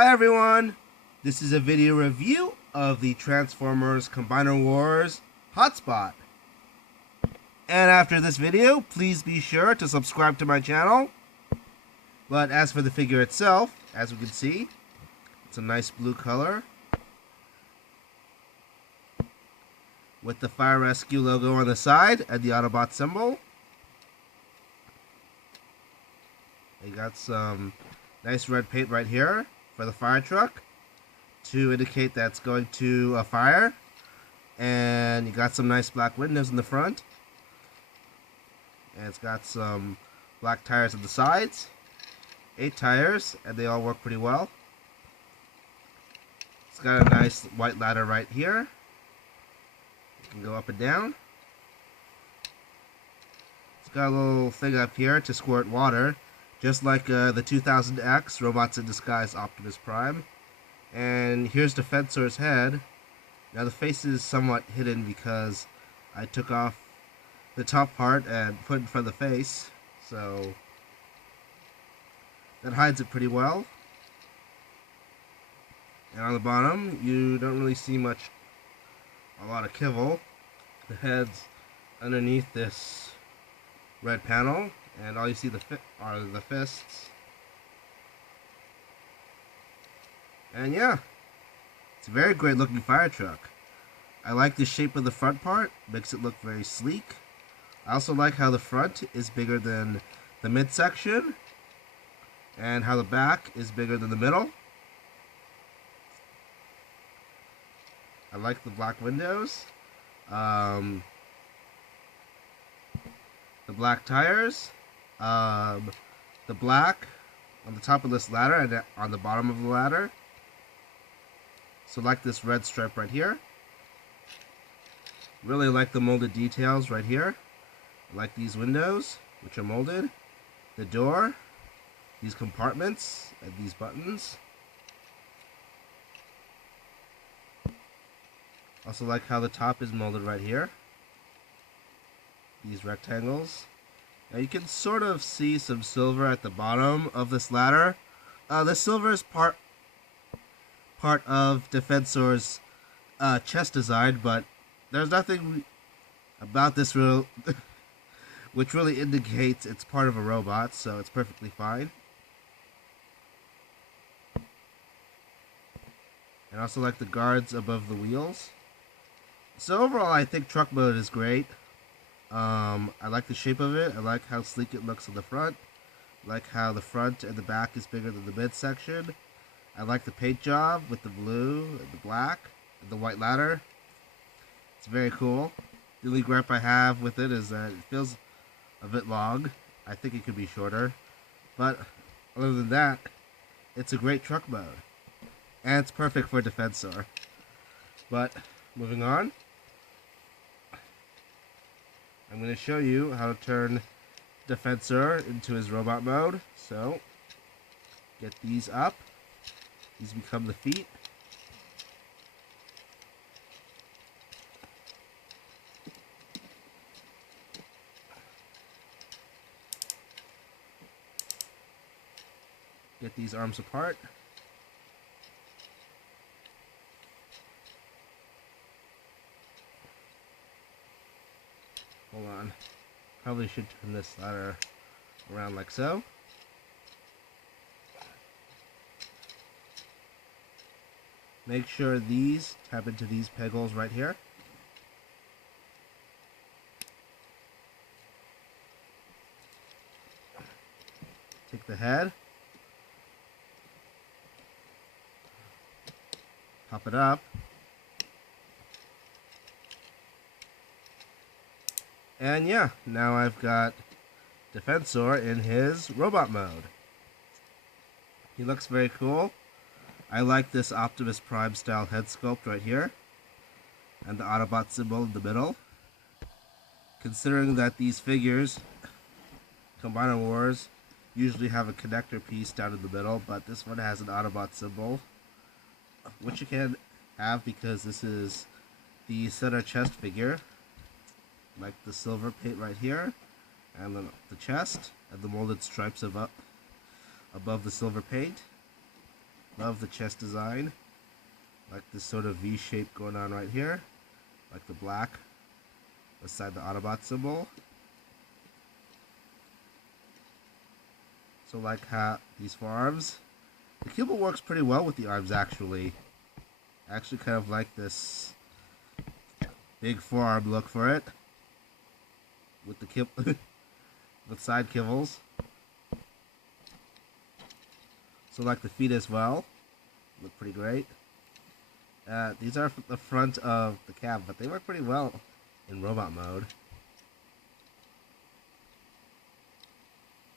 Hi everyone! This is a video review of the Transformers Combiner Wars Hotspot. And after this video, please be sure to subscribe to my channel. But as for the figure itself, as we can see, it's a nice blue color with the Fire Rescue logo on the side and the Autobot symbol. They got some nice red paint right here for the fire truck to indicate that it's going to a fire. And you got some nice black windows in the front. And it's got some black tires on the sides. 8 tires, and they all work pretty well. It's got a nice white ladder right here. You can go up and down. It's got a little thing up here to squirt water, just like the 2000X Robots in Disguise Optimus Prime. And here's Defensor's head. Now the face is somewhat hidden because I took off the top part and put it in front of the face, so that hides it pretty well. And on the bottom, you don't really see a lot of kibble. The head's underneath this red panel, and all you see are the fists. And yeah, it's a very great looking fire truck. I like the shape of the front part, makes it look very sleek. I also like how the front is bigger than the midsection, and how the back is bigger than the middle. I like the black windows, the black tires, the black on the top of this ladder and on the bottom of the ladder. So like this red stripe right here. Really like the molded details right here. I like these windows, which are molded. The door, these compartments, and these buttons. Also like how the top is molded right here. These rectangles. Now you can sort of see some silver at the bottom of this ladder. The silver is part of Defensor's chest design, but there's nothing about this which really indicates it's part of a robot, so it's perfectly fine. And also like the guards above the wheels. So overall, I think truck mode is great. I like the shape of it. I like how sleek it looks on the front. I like how the front and the back is bigger than the midsection. I like the paint job with the blue and the black and the white ladder. It's very cool. The only gripe I have with it is that it feels a bit long. I think it could be shorter. But other than that, it's a great truck mode. And it's perfect for Defensor. But moving on, I'm going to show you how to turn Defensor into his robot mode. So, get these up. These become the feet. Get these arms apart. Hold on. Probably should turn this ladder around like so. Make sure these tap into these peg holes right here. Take the head. Pop it up. And yeah, now I've got Defensor in his robot mode. He looks very cool. I like this Optimus Prime style head sculpt right here. And the Autobot symbol in the middle. Considering that these figures, Combiner Wars, usually have a connector piece down in the middle, but this one has an Autobot symbol, which you can have because this is the center chest figure. Like the silver paint right here, and then the chest, and the molded stripes above the silver paint. Love the chest design. Like this sort of V shape going on right here. Like the black beside the Autobot symbol. So like how these forearms. The Cubile works pretty well with the arms actually. I actually kind of like this big forearm look for it. With the with side kibbles. So like the feet as well. Look pretty great. These are the front of the cab, but they work pretty well in robot mode.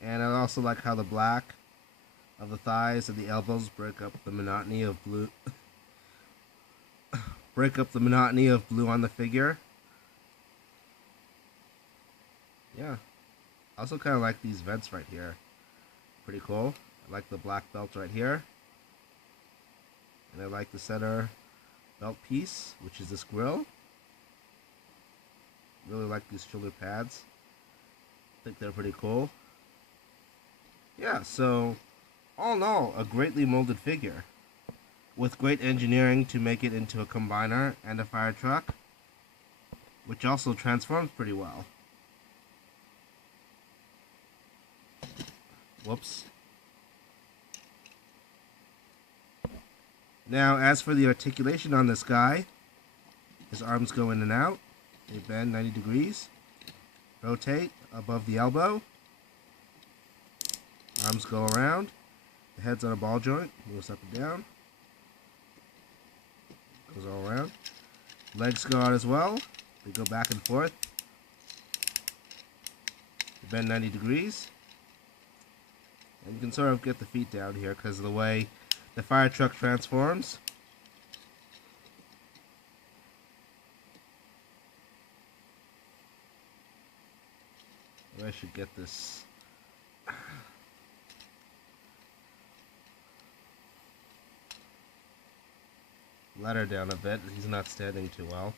And I also like how the black of the thighs and the elbows break up the monotony of blue. Break up the monotony of blue on the figure. Yeah. I also kind of like these vents right here. Pretty cool. I like the black belt right here. And I like the center belt piece, which is this grill. Really like these shoulder pads. I think they're pretty cool. Yeah, so all in all, a greatly molded figure. With great engineering to make it into a combiner and a fire truck, which also transforms pretty well. Whoops. Now, as for the articulation on this guy, his arms go in and out. They bend 90 degrees. Rotate above the elbow. Arms go around. The head's on a ball joint. Moves up and down. Goes all around. Legs go out as well. They go back and forth. They bend 90 degrees. And you can sort of get the feet down here because of the way the fire truck transforms. I should get this. Ladder down a bit. He's not standing too well.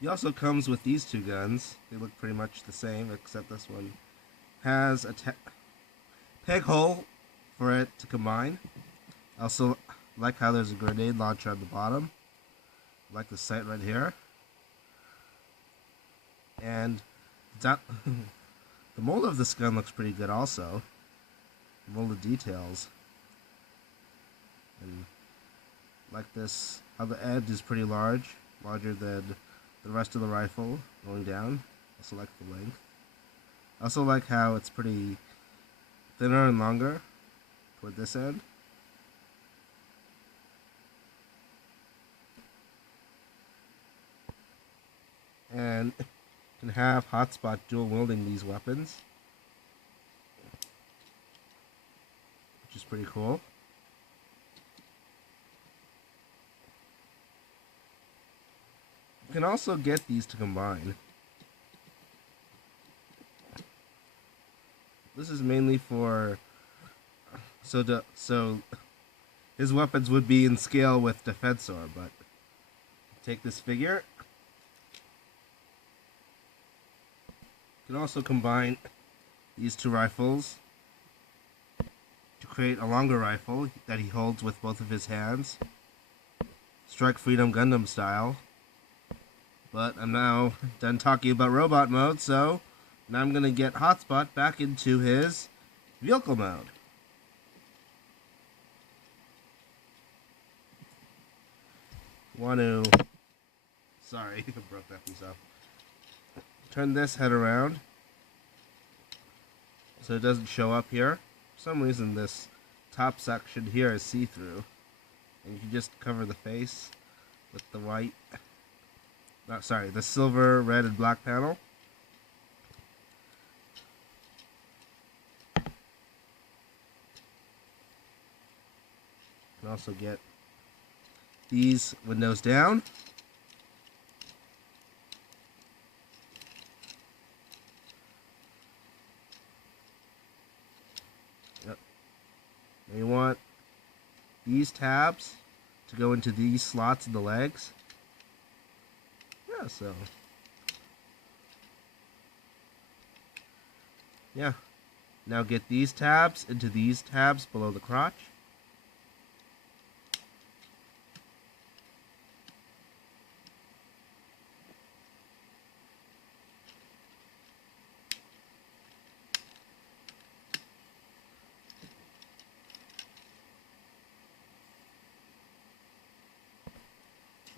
He also comes with these two guns. They look pretty much the same, except this one has a peg hole for it to combine. I also like how there's a grenade launcher on the bottom. I like the sight right here. And that the mold of this gun looks pretty good also. The molded details. And like this, how the edge is pretty large. Larger than the rest of the rifle going down. Also like the length. Also like how it's pretty thinner and longer toward this end. And can have Hotspot dual wielding these weapons, which is pretty cool. You can also get these to combine. This is mainly for so his weapons would be in scale with Defensor, but take this figure. You can also combine these two rifles to create a longer rifle that he holds with both of his hands. Strike Freedom Gundam style. But I'm now done talking about robot mode, so now I'm going to get Hotspot back into his vehicle mode. Sorry, I broke that piece off. Turn this head around so it doesn't show up here. For some reason this top section here is see-through. And you can just cover the face with the white... the silver, red, and black panel. You can also get these windows down. Yep. And you want these tabs to go into these slots in the legs. Yeah, so yeah. Now get these tabs into these tabs below the crotch.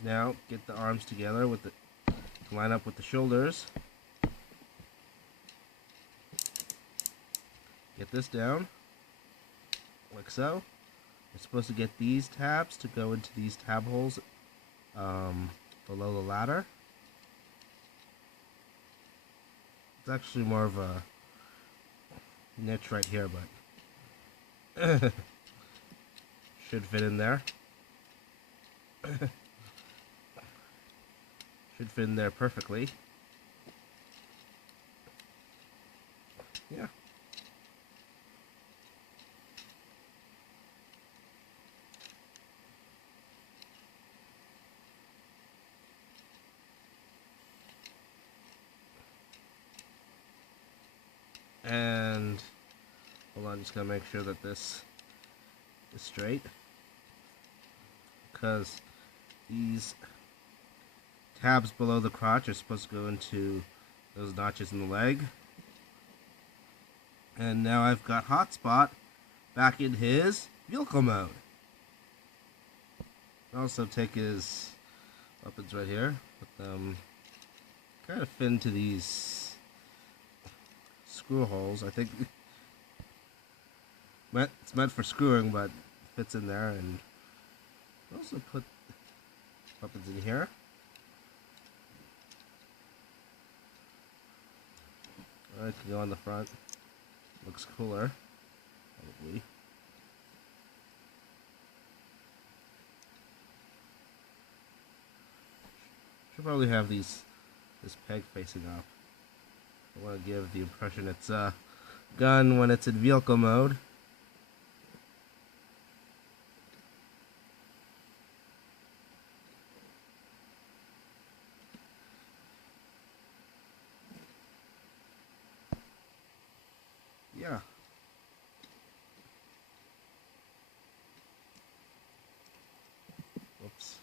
Now get the arms together with the to line up with the shoulders. Get this down like so. You're supposed to get these tabs to go into these tab holes below the ladder. It's actually more of a niche right here, but should fit in there. Should fit in there perfectly. Yeah. And hold on, just gotta make sure that this is straight, because these tabs below the crotch are supposed to go into those notches in the leg. And now I've got Hotspot back in his vehicle mode. Also take his weapons right here, put them kind of fit into these screw holes. I think it's meant for screwing, but fits in there. And also put weapons in here. It can go on the front. Looks cooler, probably. Should probably have this peg facing up. I want to give the impression it's a gun when it's in vehicle mode. Yeah. Whoops.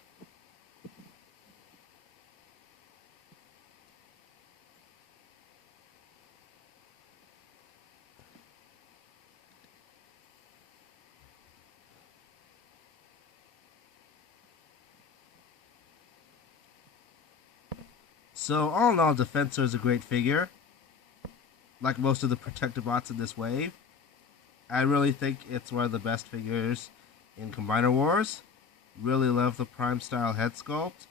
So all in all, Defensor is a great figure. Like most of the Protectobots in this wave, I really think it's one of the best figures in Combiner Wars. Really love the Prime style head sculpt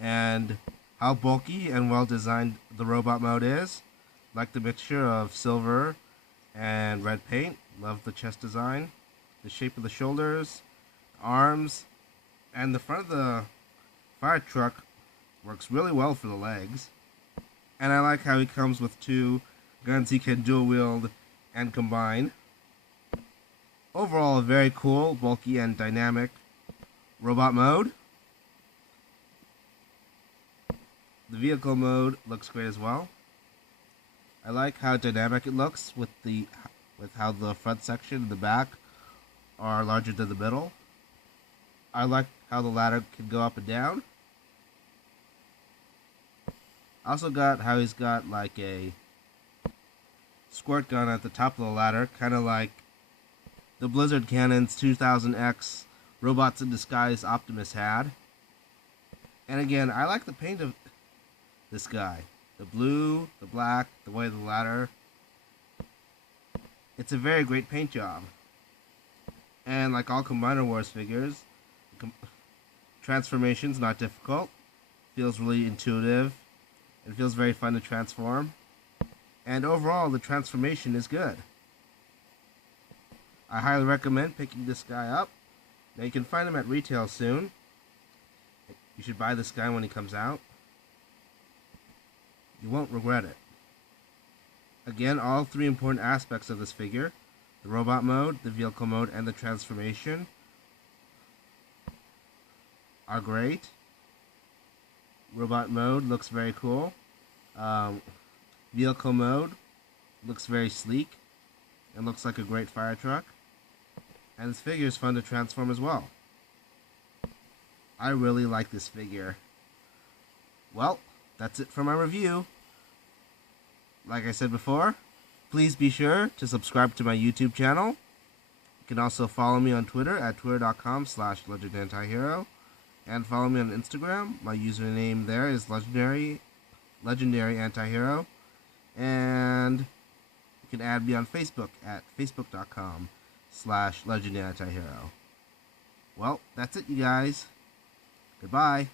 and how bulky and well designed the robot mode is. Like the mixture of silver and red paint. Love the chest design, the shape of the shoulders, arms, and the front of the fire truck works really well for the legs. And I like how he comes with two guns he can dual wield and combine. Overall, a very cool, bulky, and dynamic robot mode. The vehicle mode looks great as well. I like how dynamic it looks with how the front section and the back are larger than the middle. I like how the ladder can go up and down. I also got how he's got like a squirt gun at the top of the ladder, kind of like the Blizzard Cannon's 2000X Robots in Disguise Optimus had. And again, I like the paint of this guy. The blue, the black, the white of the ladder. It's a very great paint job. And like all Combiner Wars figures, transformation's not difficult. Feels really intuitive. It feels very fun to transform. And overall, the transformation is good. I highly recommend picking this guy up. Now you can find him at retail soon. You should buy this guy when he comes out. You won't regret it. Again, all three important aspects of this figure, the robot mode, the vehicle mode, and the transformation, are great. Robot mode looks very cool. Vehicle mode looks very sleek and looks like a great fire truck. And this figure is fun to transform as well. I really like this figure. Well, that's it for my review. Like I said before, please be sure to subscribe to my YouTube channel. You can also follow me on Twitter at twitter.com/legendantihero. And follow me on Instagram. My username there is legendary antihero. And you can add me on Facebook at facebook.com/legendantihero. Well, that's it, you guys. Goodbye.